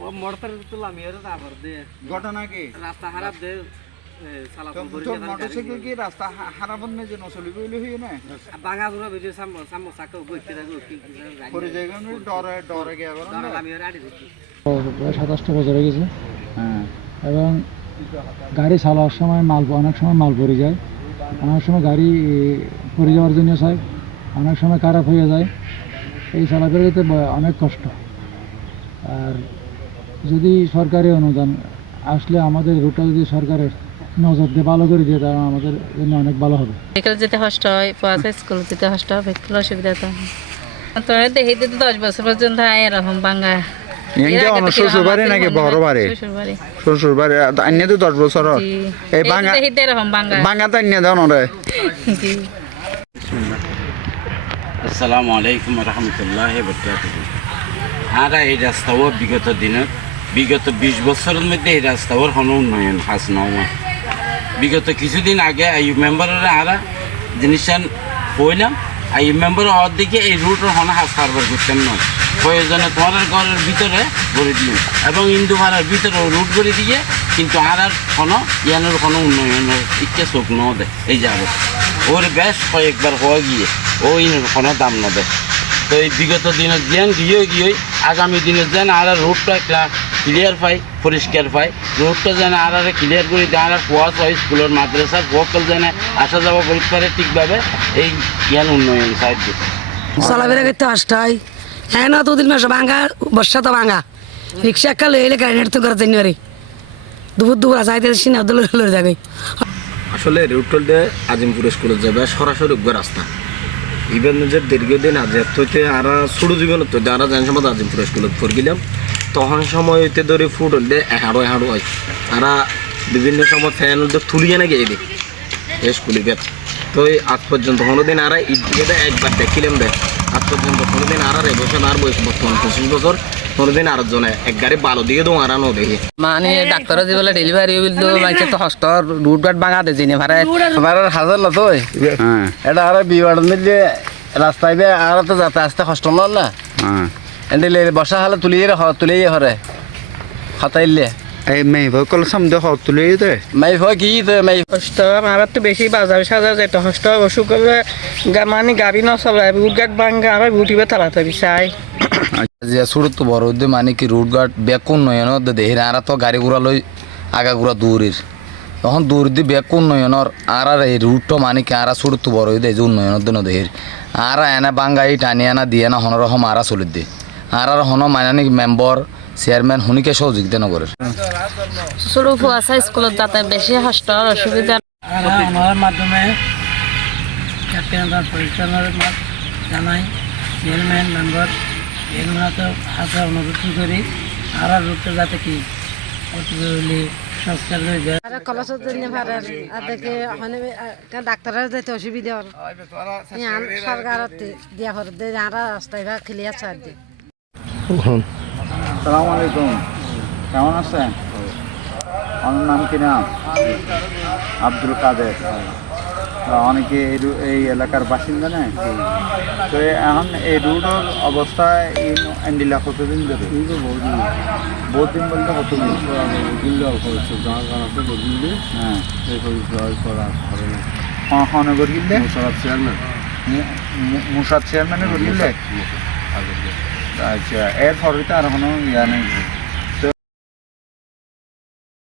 ও motor তুললাম এর তারপর দে। ঘটনা কি? রাস্তা খারাপ দে সালা তো তোর মোটরসাইকেল কি রাস্তা হারাবন না যে নচলি বইলে হই না? বাঙা জোড়া ভিডিও সাম সাম সাকা গইতে থাকো কি পরে জায়গা ডরে ডরে গিয়ে বলেন ধর আমি এর আড়ি দিচ্ছি প্রায় সাতাশটা বছর হয়ে গেছে। হ্যাঁ। এবং গাড়ি চালানোর সময় মাল অনেক সময় মাল পড়ে যায়। অনেক সময় গাড়ি পড়ে যাওয়ার জন্য চাই অনেক সময় খারাপ হয়ে যায়। এই চলাফেরাতে ব- অনেক কষ্ট। আর যদি সরকারি অনুদান আসলে আমাদের রুটটা যদি সরকারের নজর দিয়ে ভালো করে দিয়ে তাহলে আমাদের জন্য অনেক ভালো হবে। বিকেলে যেতে কষ্ট হয় পড়াতে স্কুল যেতে কষ্ট হবে একটু অসুবিধা তো তো দেখি তো দশ বছর পর্যন্ত এরকম বাঙ্গা শ্বশুর বাড়ি নাকি বড় বাড়ি শ্বশুর বাড়ি আন্য তো দশ বছর এই তো বাঙ্গা আন্য আসসালামু আলাইকুম রহমতুল্লাহ বরকাতুহ। আমরা এই রাস্তাও বিগত দিনত বিগত বিশ বছরের মধ্যে এই রাস্তাওর কোনো উন্নয়ন হাস নয়। বিগত কিছুদিন আগে এই মেম্বারের আরা জিনিসটা কইলাম এই মেম্বার হওয়ার দিকে এই রুটের হনে হাস কারবার করতাম নয়। প্রয়োজনে তোমার ঘরের ভিতরে করে দিও এবং ইন্দু ভাড়ার ভিতরে রুট করে দিয়ে কিন্তু আর আর কোনো, ইয়ানোর কোনো উন্নয়নের ইচ্ছে চোখ ন দেয় এই যাবে ওর বেশ কয়েকবার হওয়া গিয়ে ও ইনোর কোনো দাম ন দেয় তো এই বিগত দিনের যেন গিয়ে গিয়ে আগামী দিনের যেন আর রুটটা ক্লিয়ার পাই পরিষ্কার পাই। রুটটা যেন আর আর ক্লিয়ার করে দেয় আর কোয়াশ হয় স্কুলের মাদ্রাসার। সকল যেন আসা যাওয়া করতে পারে ঠিকভাবে এই জ্ঞান উন্নয়ন সাহায্য চলাফেরা করতে কষ্ট হয় হ্যাঁ না দুদিন মাসে ভাঙা বর্ষা তো ভাঙা। রিক্সা একটা লই এলে গাড়ি নেড়তে করে জানি পারি দুপুর দুপুর যাইতে সিনা দলে লড়ে যাবে। আসলে রুটল দিয়ে আজিমপুর স্কুলে যাবে সরাসরি উগ্র রাস্তা। ইভেন যে দীর্ঘদিন আজ হইতে আর ছোট জীবন তো আর জান সময় আজিমপুর স্কুলে স্কুলত গেলাম, তখন সময় হইতে ধরে ফুট হলে এহাড়ো এহাড়ো হয়। আর বিভিন্ন সময় ফ্যান হলে তুলিয়ে না গিয়ে দিই স্কুলে গেত তো আজ পর্যন্ত, কোনোদিন আর দেয় একবার দেখিলাম আজ পর্যন্ত কোনোদিন আর আর এবছর আর বয়স বর্তমান পঁচিশ বছর কোনোদিন আর জনে এক গাড়ি ভালো দিয়ে দো আর নো দেখি। মানে ডাক্তার যে বলে ডেলিভারি হইল তো মাইছে তো হস্ত রুট গাট ভাঙা দে জিনে ভাড়া আমার হাজার না তো হ্যাঁ। এটা আর বিবাদ মিললে রাস্তায় বে আর তো যাতে আসতে কষ্ট না না। হ্যাঁ। এন্ডিলে বসা হলে তুলিয়ে তুলিয়ে হরে। হতাইলে। এই মেয়ে ভকল সামনে হত তুলে দে। মাই ভয় কি তো মাই কষ্ট আমার তো বেশি বাজার সাজার যেতে কষ্ট অসুখ হলে গা- মানে গাড়ি না চলে বুট গাট ভাঙ্গা আবার উঠিবে তাড়াতে বিচাই যে শুরু তো বড় উদ্যোগ মানে কি রুট গাট বেক উন্নয়ন দেহি আর তো গাড়ি ঘোড়া লই আগা ঘোড়া দূরের তখন দূর দি বেক উন্নয়নের আর আর এই রুটটা মানে কি আর শুরু তো বড় দেয় যে উন্নয়নের দিন দেহির। আর এনে বাঙ্গাই টানি আনা দিয়ে না হনরকম আরা চলি দিয়ে আর আর হন মানানি মেম্বার চেয়ারম্যান শুনিকে সহযোগিতা নগরের। সরু ফুয়াশা স্কুলত যাতে বেশি কষ্ট অসুবিধা আমার মাধ্যমে জাতীয় পরিচালনার জানাই চেয়ারম্যান মেম্বার এগুলো তো হাতে অনুরোধ করি আর রুটে যাতে কি? ডাক্তারের অসুবিধা সরকার দিয়া করে দে আর রাস্তায় বা ক্লিয়ার চার দিয়ে সালাম আলাইকুম। কেমন আছেন? আমার নাম কি নাম আব্দুল কাদের। অনেকে এই এই এলাকার বাসিন্দা না তো এখন এই রুটের অবস্থা এই এন্ডিলা কতদিন ধরে? বহুত দিন বলতে কতদিন? হ্যাঁ। হনগর গিল্লে মুসাদ চেয়ারম্যানের গিল্লে আচ্ছা এর পরে তো আর কোনো ইয়া নেই।